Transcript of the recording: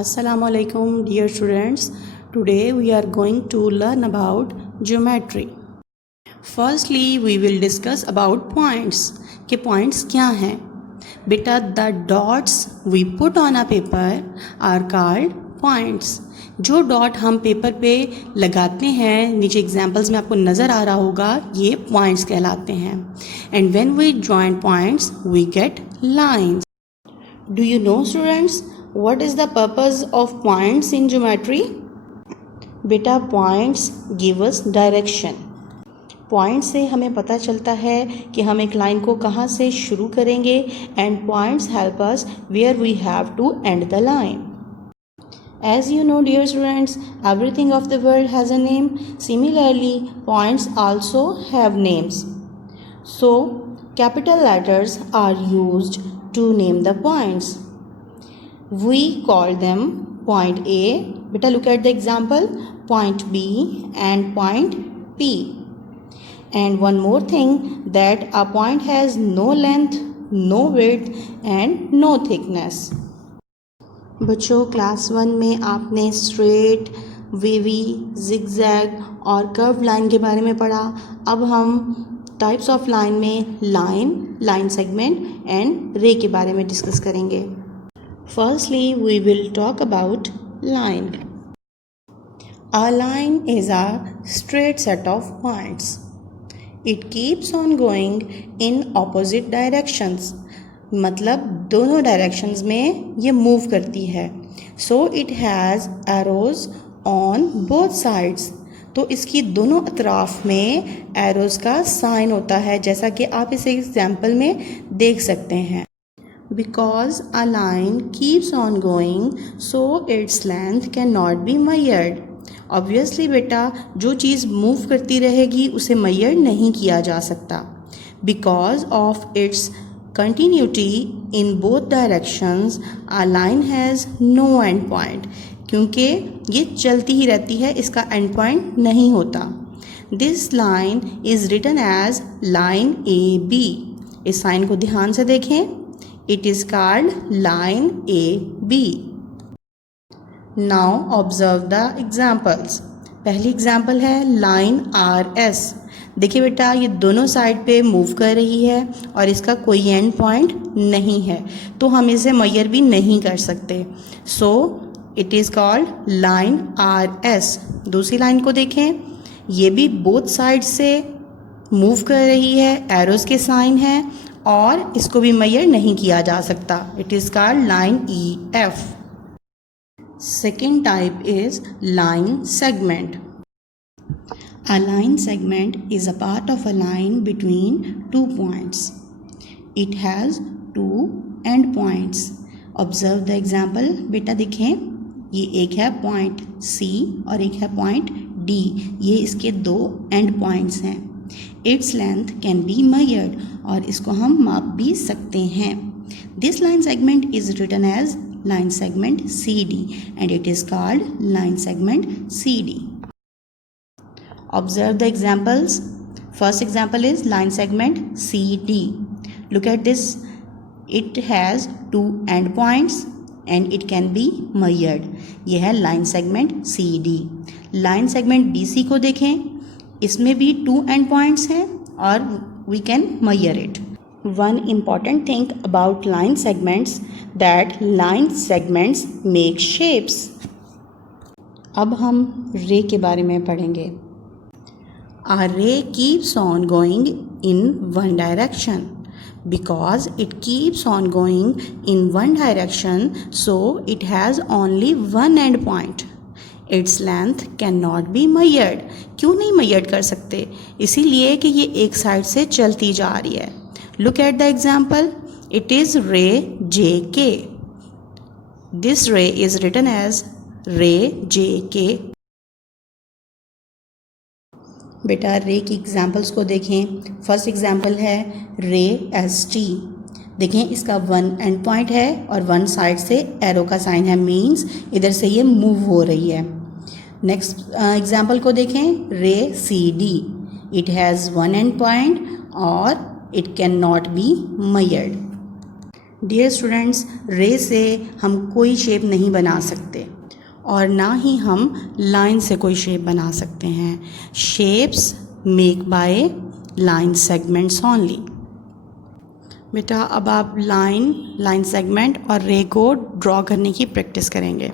Assalamu alaikum dear students. Today we are going to learn about geometry. Firstly we will discuss about points. कि points क्या हैं? बेटा the dots we put on a paper are called points. जो dot हम paper पे लगाते हैं, नीचे एग्जाम्पल्स में आपको नज़र आ रहा होगा, ये पॉइंट्स कहलाते हैं. And when we join points we get lines. Do you know students what is the purpose of points in geometry? बेटा points give us direction. Point से हमें पता चलता है कि हम एक लाइन को कहाँ से शुरू करेंगे and points help us where we have to end the line. As you know dear students, everything of the world has a name. Similarly, points also have names. So, capital letters are used to name the points. We call them point A. Beta, look at the example. Point B and point P. And one more thing, that a point has no length, no width and no thickness. बच्चों class 1 में आपने straight, wavy, zigzag और curve line के बारे में पढ़ा. अब हम टाइप्स ऑफ लाइन में लाइन सेगमेंट एंड रे के बारे में डिस्कस करेंगे. Firstly, we will talk about line. A line is a straight set of points. It keeps on going in opposite directions. मतलब दोनों डायरेक्शंस में ये मूव करती है. So it has arrows on both sides. तो इसकी दोनों अतराफ में एरोज का साइन होता है, जैसा कि आप इस एग्जाम्पल में देख सकते हैं. Because a line keeps on going, so its length cannot be measured. Obviously बेटा जो चीज़ मूव करती रहेगी उसे measure नहीं किया जा सकता. Because of its continuity in both directions, a line has no end point. क्योंकि ये चलती ही रहती है, इसका end point नहीं होता. This line is written as line AB. इस साइन को ध्यान से देखें. It is called line AB. Now observe the examples. पहली एग्जाम्पल है लाइन RS. देखिए बेटा ये दोनों साइड पे मूव कर रही है और इसका कोई एंड पॉइंट नहीं है, तो हम इसे मेजर भी नहीं कर सकते. So it is called line RS. दूसरी लाइन को देखें, ये भी बोथ साइड से मूव कर रही है, एरोज के साइन है और इसको भी मेजर नहीं किया जा सकता. It is called line EF. Second type is line segment. A line segment is a part of a line between two points. It has two end points. Observe the example. बेटा देखें, ये एक है point C और एक है point D. ये इसके दो एंड पॉइंट्स हैं. Its length can be measured और इसको हम माप भी सकते हैं. This line segment is written as line segment CD and it is called line segment CD. Observe the examples. First example is line segment CD. Look at this. It has two end points and it can be measured. यह है line segment CD. Line segment BC को देखें, इसमें भी to and points हैं और we can measure it. One important thing about line segments that line segments make shapes. अब हम रे के बारे में पढ़ेंगे. A ray keeps on going in one direction. Because it keeps on going in one direction, so it has only one end point. Its length cannot be measured. क्यों नहीं measured कर सकते? इसीलिए कि ये एक साइड से चलती जा रही है. Look at the example. It is ray JK. This ray is written as ray JK. बेटा रे की एग्जाम्पल्स को देखें. फर्स्ट एग्जाम्पल है रे ST. देखें इसका वन एंड पॉइंट है और वन साइड से एरो का साइन है, मीन्स इधर से ये मूव हो रही है. नेक्स्ट एग्जाम्पल को देखें ray CD. It has one end point और it can not be measured. Dear students, ray से हम कोई शेप नहीं बना सकते और ना ही हम लाइन से कोई शेप बना सकते हैं। Shapes make by line segments only. बेटा अब आप लाइन सेगमेंट और रे को ड्रॉ करने की प्रैक्टिस करेंगे।